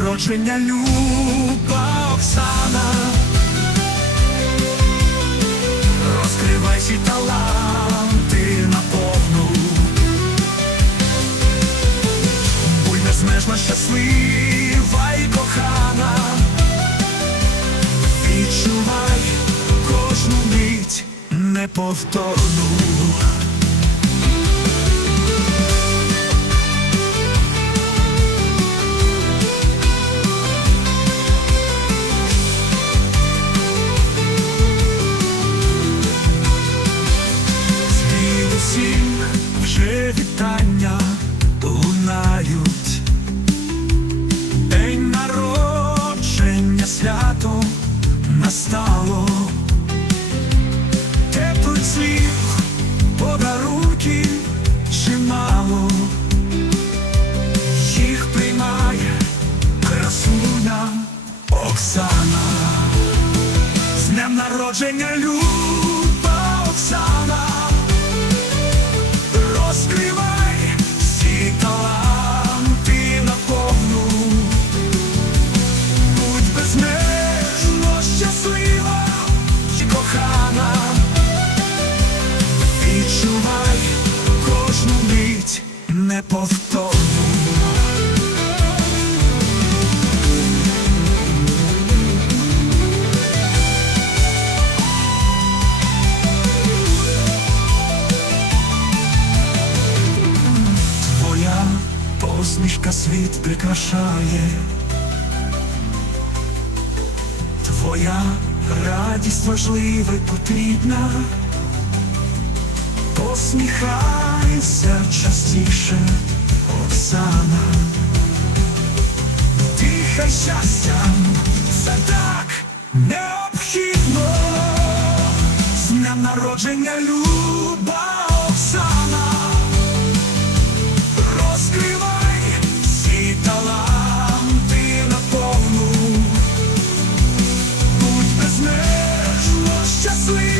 народження, люба Оксана. Розкривай всі таланти наповну. Будь безмежно щаслива і кохана. Відчувай кожну мить неповторну. Вже вітання лунають. День народження свято настало. Теплих слів, подарунків чимало. Їх приймає красуня Оксана. З днем народження люба посмішка світ прикрашає, твоя радість важлива й потрібна, посміхайся частіше, Оксана, дихай щастям, це так необхідно, з днем народження люди. sweet.